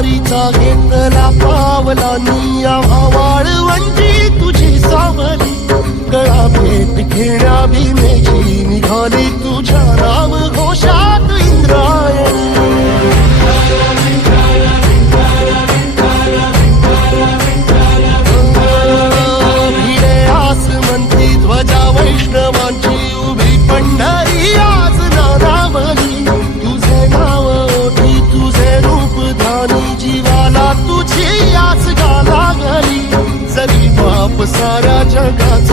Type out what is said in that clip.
वारीचा घेतला पावलांनी आम्हा वाळवंटी तुझी सावली गळा भेट घेण्या भीमेची निघाली तुझ्या नाम घोषात इंद्रायणी भिडे आसमंती ध्वजा वैष्णवांची उभी पंढरी आज नानावली तुझे नाव ओठी तुझे रूप धानी जीवाला तुझी आस गा लागली जरी बाप साऱ्या जगाचा